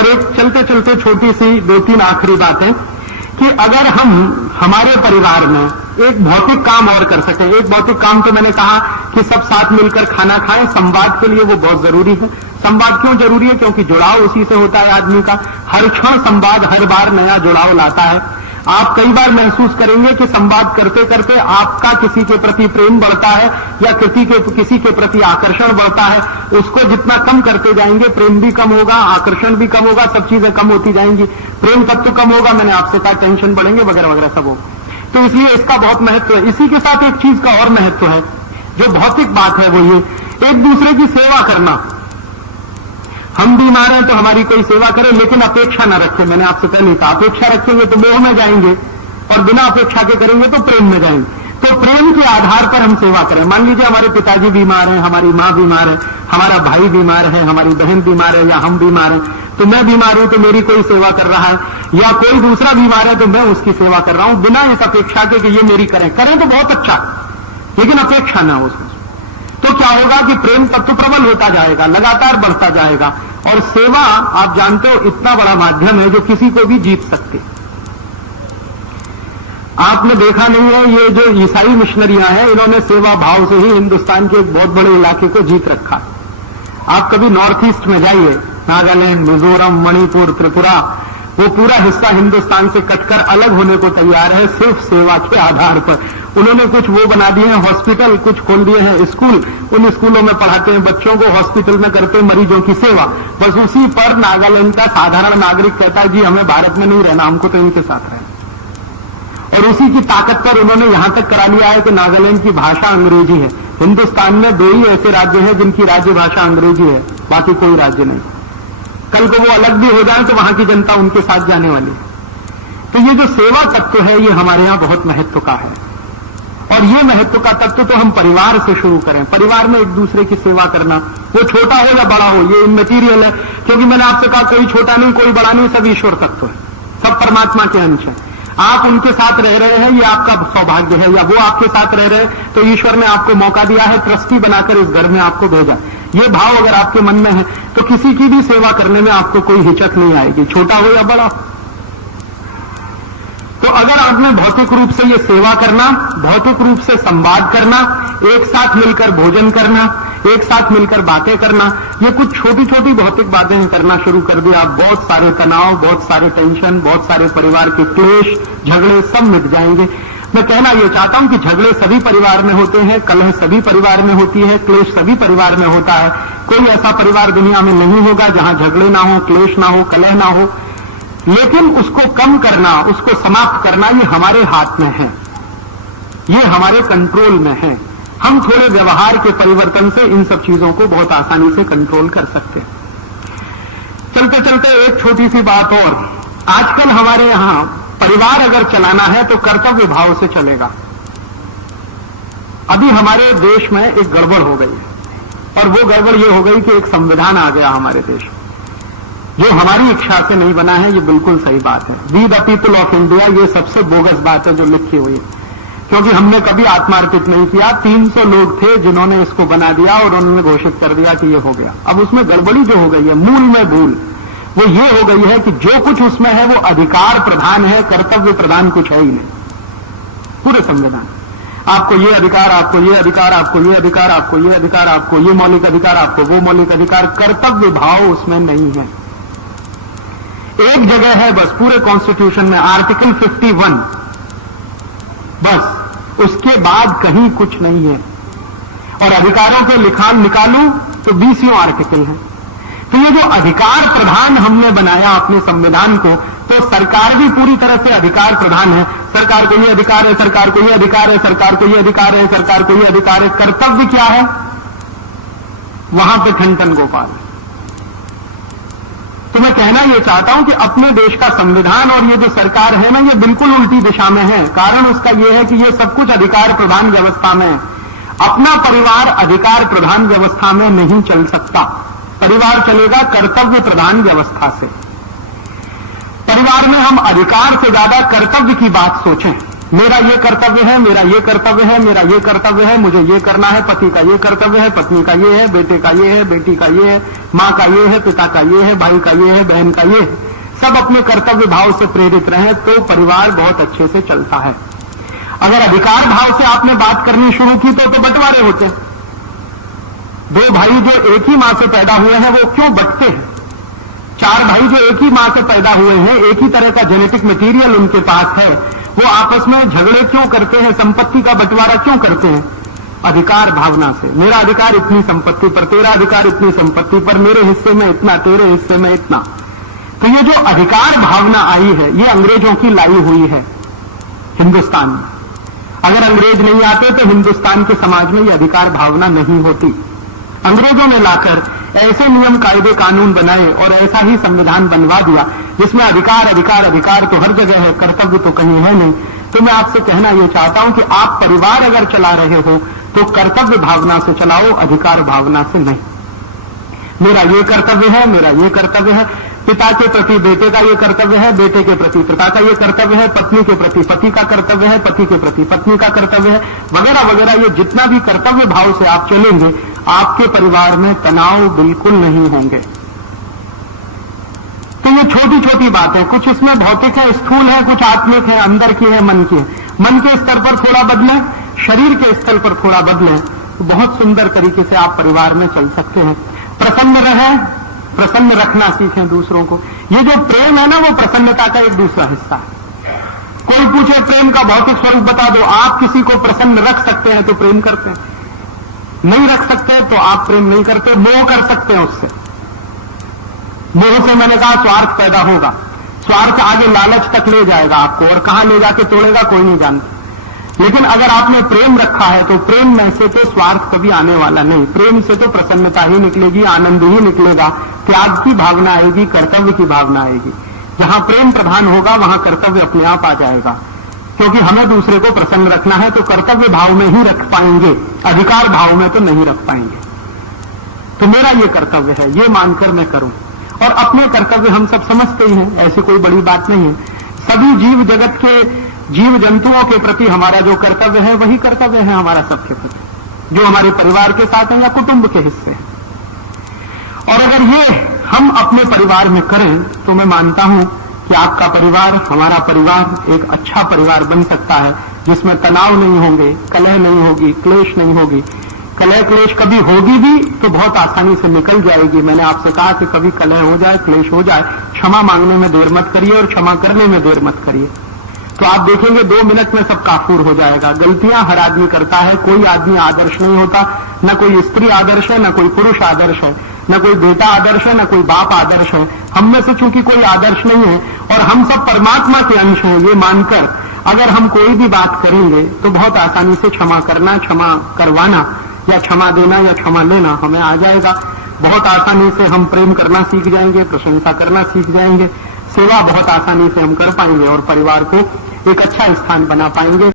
और एक चलते चलते छोटी सी 2-3 आखिरी बातें कि अगर हम हमारे परिवार में एक भौतिक काम और कर सकें, एक भौतिक काम तो मैंने कहा कि सब साथ मिलकर खाना खाएं, संवाद के लिए वो बहुत जरूरी है। संवाद क्यों जरूरी है? क्योंकि जुड़ाव उसी से होता है आदमी का। हर क्षण संवाद हर बार नया जुड़ाव लाता है। आप कई बार महसूस करेंगे कि संवाद करते करते आपका किसी के प्रति प्रेम बढ़ता है या किसी के प्रति आकर्षण बढ़ता है। उसको जितना कम करते जाएंगे प्रेम भी कम होगा, आकर्षण भी कम होगा, सब चीजें कम होती जाएंगी। प्रेम तत्व कम होगा, मैंने आपसे कहा टेंशन बढ़ेंगे वगैरह वगैरह सब होगा। तो इसलिए इसका बहुत महत्व है। इसी के साथ एक चीज का और महत्व है, जो भौतिक बात है वो ये एक दूसरे की सेवा करना। हम बीमार हैं तो हमारी कोई सेवा करे, लेकिन अपेक्षा न रखें। मैंने आपसे पहले कहा अपेक्षा रखेंगे तो मोह में जाएंगे और बिना अपेक्षा के करेंगे तो प्रेम में जाएंगे। तो प्रेम के आधार पर हम सेवा करें। मान लीजिए हमारे पिताजी बीमार हैं, हमारी मां बीमार है, हमारा भाई बीमार है, हमारी बहन बीमार है या हम बीमार हैं, तो मैं बीमार हूं तो मेरी कोई सेवा कर रहा है, या कोई दूसरा बीमार है तो मैं उसकी सेवा कर रहा हूं, बिना इस अपेक्षा के कि ये मेरी करें तो बहुत अच्छा, लेकिन अपेक्षा ना हो उसमें। तो क्या होगा कि प्रेम तत्व प्रबल होता जाएगा, लगातार बढ़ता जाएगा। और सेवा आप जानते हो इतना बड़ा माध्यम है जो किसी को भी जीत सकते। आपने देखा नहीं है, ये जो ईसाई मिशनरियां हैं इन्होंने सेवा भाव से ही हिंदुस्तान के एक बहुत बड़े इलाके को जीत रखा। आप कभी नॉर्थ ईस्ट में जाइए, नागालैंड, मिजोरम, मणिपुर, त्रिपुरा, वो पूरा हिस्सा हिंदुस्तान से कटकर अलग होने को तैयार है सिर्फ सेवा के आधार पर। उन्होंने कुछ वो बना दिए हैं हॉस्पिटल, कुछ खोल दिए हैं स्कूल, उन स्कूलों में पढ़ाते हैं बच्चों को, हॉस्पिटल में करते हैं मरीजों की सेवा। बस उसी पर नागालैंड का साधारण नागरिक कहता है जी हमें भारत में नहीं रहना, हमको तो इनके साथ रहना। और उसी की ताकत पर उन्होंने यहां तक करा लिया है कि नागालैंड की भाषा अंग्रेजी है। हिंदुस्तान में 2 ही ऐसे राज्य हैं जिनकी राज्य भाषा अंग्रेजी है, बाकी कोई राज्य नहीं। कल को वो अलग भी हो जाए तो वहां की जनता उनके साथ जाने वाली है। तो ये जो सेवा तत्व है ये हमारे यहां बहुत महत्व का है। और ये महत्व का तत्व तो हम परिवार से शुरू करें। परिवार में एक दूसरे की सेवा करना, वो छोटा हो या बड़ा हो, ये इमैटीरियल है। क्योंकि मैंने आपसे कहा कोई छोटा नहीं, कोई बड़ा नहीं, सब ईश्वर तत्व है, सब परमात्मा के अंश है। आप उनके साथ रह रहे हैं ये आपका सौभाग्य है, या वो आपके साथ रह रहे हैं तो ईश्वर ने आपको मौका दिया है, ट्रस्टी बनाकर इस घर में आपको भेजा। ये भाव अगर आपके मन में है तो किसी की भी सेवा करने में आपको कोई हिचक नहीं आएगी, छोटा हो या बड़ा। तो अगर आपने भौतिक रूप से ये सेवा करना, भौतिक रूप से संवाद करना, एक साथ मिलकर भोजन करना, एक साथ मिलकर बातें करना, ये कुछ छोटी छोटी भौतिक बातें करना शुरू कर दिया, आप बहुत सारे तनाव, बहुत सारे टेंशन, बहुत सारे परिवार के क्लेश, झगड़े सब मिट जाएंगे। मैं कहना ये चाहता हूं कि झगड़े सभी परिवार में होते हैं, कलह सभी परिवार में होती है, क्लेश सभी परिवार में होता है। कोई ऐसा परिवार दुनिया में नहीं होगा जहां झगड़े ना हो, क्लेश ना हो, कलह ना हो। लेकिन उसको कम करना, उसको समाप्त करना ये हमारे हाथ में है, ये हमारे कंट्रोल में है। हम थोड़े व्यवहार के परिवर्तन से इन सब चीजों को बहुत आसानी से कंट्रोल कर सकते हैं। चलते चलते एक छोटी सी बात और, आजकल हमारे यहां परिवार अगर चलाना है तो कर्तव्य भाव से चलेगा। अभी हमारे देश में एक गड़बड़ हो गई है, और वो गड़बड़ ये हो गई कि एक संविधान आ गया हमारे देश में, जो हमारी इच्छा से नहीं बना है। ये बिल्कुल सही बात है। We the people of India, ये सबसे बोगस बात है जो लिखी हुई है, क्योंकि हमने कभी आत्मार्पित नहीं किया। 300 लोग थे जिन्होंने इसको बना दिया और उन्होंने घोषित कर दिया कि ये हो गया। अब उसमें गड़बड़ी जो हो गई है, मूल में भूल वो ये हो गई है कि जो कुछ उसमें है वो अधिकार प्रधान है, कर्तव्य प्रधान कुछ है ही नहीं। पूरे संविधान आपको ये अधिकार, आपको ये अधिकार, आपको ये अधिकार, आपको ये अधिकार, आपको ये मौलिक अधिकार, आपको वो मौलिक अधिकार, कर्तव्य भाव उसमें नहीं है। एक जगह है बस पूरे कॉन्स्टिट्यूशन में, आर्टिकल 51, बस उसके बाद कहीं कुछ नहीं है। और अधिकारों के लिखान निकालूं तो 20 आर्टिकल है। तो ये जो अधिकार प्रधान हमने बनाया अपने संविधान को, तो सरकार भी पूरी तरह से अधिकार प्रधान है। सरकार को ये अधिकार है, सरकार को ये अधिकार है, सरकार को ये अधिकार है, सरकार को ये अधिकार है। कर्तव्य क्या है? वहां पे ठन गोपाल। तो मैं कहना यह चाहता हूं कि अपने देश का संविधान और ये जो सरकार है ना, ये बिल्कुल उल्टी दिशा में है। कारण उसका यह है कि ये सब कुछ अधिकार प्रधान व्यवस्था में है। अपना परिवार अधिकार प्रधान व्यवस्था में नहीं चल सकता। परिवार चलेगा कर्तव्य प्रधान व्यवस्था से। परिवार में हम अधिकार से ज्यादा कर्तव्य की बात सोचें। मेरा ये कर्तव्य है, मेरा ये कर्तव्य है, मेरा ये कर्तव्य है, मुझे ये करना है, पति का ये कर्तव्य है, पत्नी का ये है, बेटे का ये है, बेटी का ये है, माँ का ये है, पिता का ये है, भाई का ये है, बहन का ये है। सब अपने कर्तव्य भाव से प्रेरित रहे तो परिवार बहुत अच्छे से चलता है। अगर अधिकार भाव से आपने बात करनी शुरू की तो बंटवारे होते हैं। दो भाई जो एक ही मां से पैदा हुए हैं वो क्यों बंटते हैं? चार भाई जो एक ही मां से पैदा हुए हैं, एक ही तरह का जेनेटिक मटेरियल उनके पास है, वो आपस में झगड़े क्यों करते हैं, संपत्ति का बंटवारा क्यों करते हैं? अधिकार भावना से। मेरा अधिकार इतनी संपत्ति पर, तेरा अधिकार इतनी संपत्ति पर, मेरे हिस्से में इतना, तेरे हिस्से में इतना। तो ये जो अधिकार भावना आई है ये अंग्रेजों की लाई हुई है हिंदुस्तान में। अगर अंग्रेज नहीं आते तो हिंदुस्तान के समाज में ये अधिकार भावना नहीं होती। अंग्रेजों ने लाकर ऐसे नियम कायदे कानून बनाए और ऐसा ही संविधान बनवा दिया जिसमें अधिकार अधिकार अधिकार तो हर जगह है, कर्तव्य तो कहीं है नहीं। तो मैं आपसे कहना यह चाहता हूं कि आप परिवार अगर चला रहे हो तो कर्तव्य भावना से चलाओ, अधिकार भावना से नहीं। मेरा ये कर्तव्य है, मेरा ये कर्तव्य है, पिता के प्रति बेटे का ये कर्तव्य है, बेटे के प्रति पिता का ये कर्तव्य है, पत्नी के प्रति पति का कर्तव्य है, पति के प्रति पत्नी का कर्तव्य है, वगैरह वगैरह। ये जितना भी कर्तव्य भाव से आप चलेंगे आपके परिवार में तनाव बिल्कुल नहीं होंगे। तो ये छोटी छोटी बात है, कुछ इसमें भौतिक है, स्थूल है, कुछ आत्मिक है, अंदर की है, मन की है। मन के स्तर पर थोड़ा बदलें, शरीर के स्तर पर थोड़ा बदलें तो बहुत सुंदर तरीके से आप परिवार में चल सकते हैं। प्रसन्न रहें, प्रसन्न रखना सीखें दूसरों को। ये जो प्रेम है ना वो प्रसन्नता का एक दूसरा हिस्सा है। कोई पूछे प्रेम का भौतिक स्वरूप बता दो, आप किसी को प्रसन्न रख सकते हैं तो प्रेम करते हैं, नहीं रख सकते तो आप प्रेम नहीं करते, मोह कर सकते हैं उससे। मोह से मैंने कहा स्वार्थ पैदा होगा, स्वार्थ आगे लालच तक ले जाएगा आपको और कहां ले जाके तोड़ेगा कोई नहीं जानता। लेकिन अगर आपने प्रेम रखा है तो प्रेम में से तो स्वार्थ कभी आने वाला नहीं, प्रेम से तो प्रसन्नता ही निकलेगी, आनंद ही निकलेगा, त्याग की भावना आएगी, कर्तव्य की भावना आएगी। जहां प्रेम प्रधान होगा वहां कर्तव्य अपने आप आ जाएगा, क्योंकि हमें दूसरे को प्रसन्न रखना है तो कर्तव्य भाव में ही रख पाएंगे, अधिकार भाव में तो नहीं रख पाएंगे। तो मेरा ये कर्तव्य है, ये मानकर मैं करूं। और अपने कर्तव्य हम सब समझते ही हैं, ऐसी कोई बड़ी बात नहीं है। सभी जीव जगत के जीव जंतुओं के प्रति हमारा जो कर्तव्य है वही कर्तव्य है हमारा सबके प्रति, जो हमारे परिवार के साथ है या कुटुंब के हिस्से हैं। और अगर ये हम अपने परिवार में करें तो मैं मानता हूं कि आपका परिवार, हमारा परिवार एक अच्छा परिवार बन सकता है, जिसमें तनाव नहीं होंगे, कलह नहीं होगी, क्लेश नहीं होगी। कलह क्लेश कभी होगी भी तो बहुत आसानी से निकल जाएगी। मैंने आपसे कहा कि कभी कलह हो जाए, क्लेश हो जाए, क्षमा मांगने में देर मत करिए और क्षमा करने में देर मत करिए, तो आप देखेंगे 2 मिनट में सब काफूर हो जाएगा। गलतियां हर आदमी करता है, कोई आदमी आदर्श नहीं होता, न कोई स्त्री आदर्श है, न कोई पुरुष आदर्श है, न कोई बेटा आदर्श है, न कोई बाप आदर्श है। हम में से चूंकि कोई आदर्श नहीं है और हम सब परमात्मा के अंश हैं, ये मानकर अगर हम कोई भी बात करेंगे तो बहुत आसानी से क्षमा करना, क्षमा करवाना या क्षमा देना या क्षमा लेना हमें आ जाएगा। बहुत आसानी से हम प्रेम करना सीख जाएंगे, प्रशंसा करना सीख जाएंगे, सेवा बहुत आसानी से हम कर पाएंगे और परिवार को एक अच्छा स्थान बना पाएंगे।